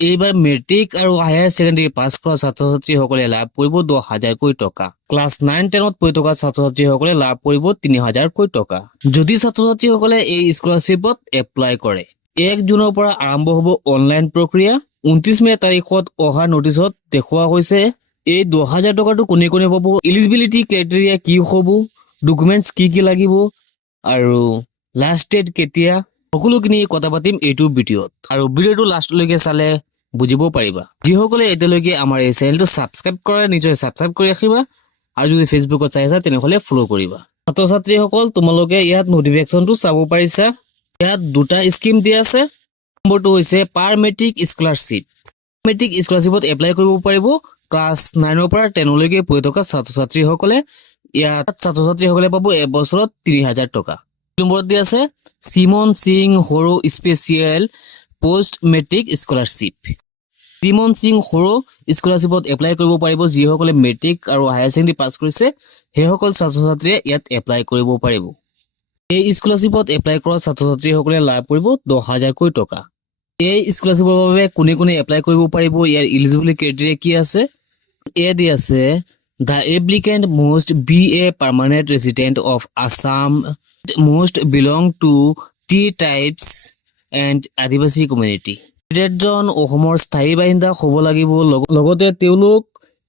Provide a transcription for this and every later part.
এইবাৰ মেট্ৰিক আৰু higher secondary pass কৰা ছাত্ৰ ছাত্ৰীসকলে লাভ কৰিব 10,000কৈ টকা। ক্লাছ 9-10ত পঢ়ি থকা ছাত্ৰ ছাত্ৰীসকলে লাভ কৰিব 3,000কৈ টকা। যদি ছাত্ৰ ছাত্ৰীসকলে এই স্কলাৰশ্বিপত এপ্লাই কৰে, 1 জুনৰ পৰা আৰম্ভ হ'ব অনলাইন প্ৰক্ৰিয়া। 29 মে তাৰিখত অহা নটিচত দেখুওৱা হৈছে এই 10,000 টকাটো কোনে কোনে পাব, এলিজিবিলিটি ক্ৰাইটেৰিয়া কি হ'ব, ডকুমেণ্টছ কি লাগিব আৰু লাষ্ট ডেট কেতিয়া, সকলোখিনি কথা পাতিম এইটো ভিডিঅ'ত। আৰু ভিডিঅ'টো লাষ্টলৈকে চালে বুজিব পাৰিবা। যিসকলে এতিয়ালৈকে আমাৰ এই চেনেলটো ছাবস্ক্ৰাইব কৰা নিশ্চয় ছাবস্ক্ৰাইব কৰি ৰাখিবা, আৰু যদি ফেচবুকত চাই আছা তেনেহ'লে ফ'ল' কৰিবা। ছাত্ৰ ছাত্ৰীসকল, তোমালোকে ইয়াত নটিফিকেশ্যনটো চাব পাৰিছা। ইয়াত দুটা স্কিম দিয়া আছে। নম্বৰটো হৈছে পাৰ মেট্ৰিক স্কলাৰশ্বিপ। মেট্ৰিক স্কলাৰশ্বিপত এপ্লাই কৰিব পাৰিব ক্লাছ 9ৰ পৰা 10লৈকে পঢ়ি থকা ছাত্ৰ ছাত্ৰীসকলে। ইয়াত ছাত্ৰ ছাত্ৰীসকলে পাব এবছৰত 3,000 টকা। নম্বৰত দিয়া আছে চিমন সিং সৰু special post matric scholarship. Simon Singh সৰু স্কলাৰশ্বিপত এপ্লাই কৰিব পাৰিব যিসকলে মেট্ৰিক আৰু হায়াৰ ছেকেণ্ডাৰী পাছ কৰিছে, সেইসকল ছাত্ৰ ছাত্ৰীয়ে ইয়াত এপ্লাই কৰিব পাৰিব। এই স্কলাৰশ্বিপত এপ্লাই কৰা ছাত্ৰ ছাত্ৰীসকলে লাভ কৰিব 10,000কৈ টকা। এই স্কলাৰশ্বিপৰ বাবে কোনে কোনে এপ্লাই কৰিব পাৰিব, ইয়াৰ এলিজিবিলিটি ক্ৰাইটেৰিয়া কি আছে, এড আছে the applicant must be a permanent resident of Assam, must belong to T types and Adivasi community. জন অসমৰ স্থায়ী বাসিন্দা হ'ব লাগিব, লগতে তেওঁলোক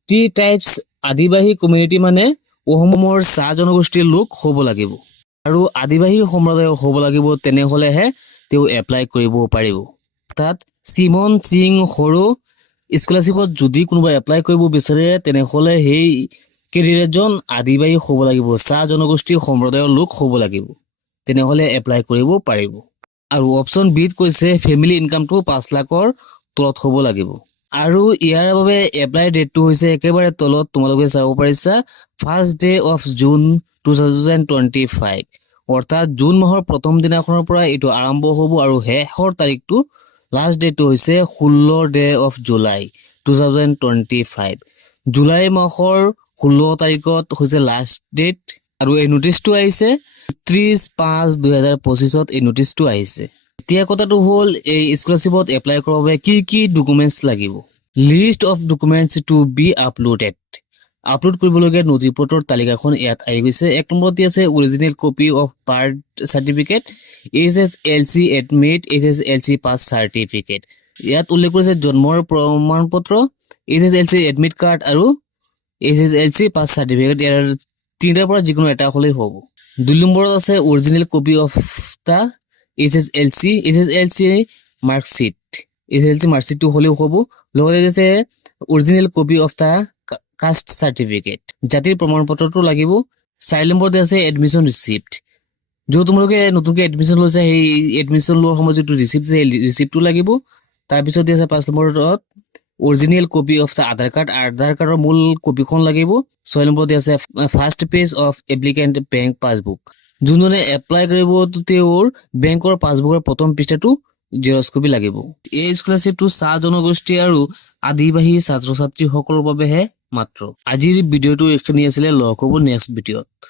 টি টাইপছ আদিবাসী কমিউনিটি মানে অসমৰ চাহ জনগোষ্ঠীৰ লোক হ'ব লাগিব আৰু আদিবাসী সম্প্ৰদায়ৰ হ'ব লাগিব, তেনেহ'লেহে তেওঁ এপ্লাই কৰিব পাৰিব। অৰ্থাৎ চিমন সিং সৰু স্কলাৰশ্বিপত যদি কোনোবা এপ্লাই কৰিব বিচাৰে তেনেহ'লে সেই কেণ্ডিডেটজন আদিবাসী হ'ব লাগিব, চাহ জনগোষ্ঠীৰ সম্প্ৰদায়ৰ লোক হ'ব লাগিব, তেনেহ'লে এপ্লাই কৰিব পাৰিব। আৰু অপশ্যন বিত কৈছে ফেমিলি ইনকামটো 5 লাখৰ তলত হ'ব লাগিব। আৰু ইয়াৰ বাবে এপ্লাই ডেটটো হৈছে একেবাৰে তলত তোমালোকে চাব পাৰিছা 1st day of June 2025, অৰ্থাৎ জুন মাহৰ প্ৰথম দিনাখনৰ পৰা এইটো আৰম্ভ হ'ব আৰু শেষৰ তাৰিখটো লাষ্ট ডেটটো হৈছে 16 day of July 2025। জুলাই মাহৰ 16 তাৰিখত হৈছে লাষ্ট ডেট। আৰু এই নোটিচটো আহিছে 30/5/2025ত এই নোটিচটো আহিছে। এতিয়া কথাটো হ'ল এই স্কলাৰশ্বিপত এপ্লাই কৰাৰ বাবে কি কি ডকুমেণ্টছ লাগিব। List of documents to be uploaded. Upload কৰিবলগীয়া নথি পত্ৰৰ তালিকাখন ইয়াত আহি গৈছে। 1 নম্বৰত আছে original copy of birth certificate, SSLC admit, SSLC pass certificate. ইয়াত উল্লেখ কৰিছে জন্মৰ প্ৰমাণ পত্ৰ, SSLC এডমিট কাৰ্ড আৰু SSLC পাছ চাৰ্টিফিকেট। ইয়াৰ তিনিটাৰ পৰা যিকোনো এটা হ'লেই হ'ব। 2 নম্বৰত আছে original copy of da SSLC marksheet, SSLC মাৰ্কশ্বিটটো হ'লেও হ'ব। লগতে আছে original copy of da caste certificate, জাতিৰ প্ৰমাণ পত্ৰটো লাগিব। 4 নম্বৰত আছে এডমিশ্যন ৰিচিপ্ট, য'ত তোমালোকে নতুনকৈ এডমিশ্যন লৈছে সেই এডমিশ্যন লোৱাৰ সময়ত যিটো ৰিচিপ্ট আছে সেই ৰিচিপ্টটো লাগিব। তাৰপিছত আছে 5 নম্বৰত original copy of the Aadhaar card, Aadhaar কাৰ্ডৰ মূল কপিখন লাগিব। 6 নম্বৰত আছে first page of applicant bank passbook, যোনজনে এপ্লাই কৰিব তেওঁৰ বেংকৰ পাছবুকৰ প্ৰথম পৃষ্ঠাটো জেৰক্স কপি লাগিব। এই স্কলাৰশ্বিপটো চাহ জনগোষ্ঠী আৰু আদিবাসী ছাত্ৰ ছাত্ৰীসকলৰ বাবেহে মাত্ৰ। আজিৰ ভিডিঅ'টো এইখিনি আছিলে, লগ হ'ব নেক্সট ভিডিঅ'ত।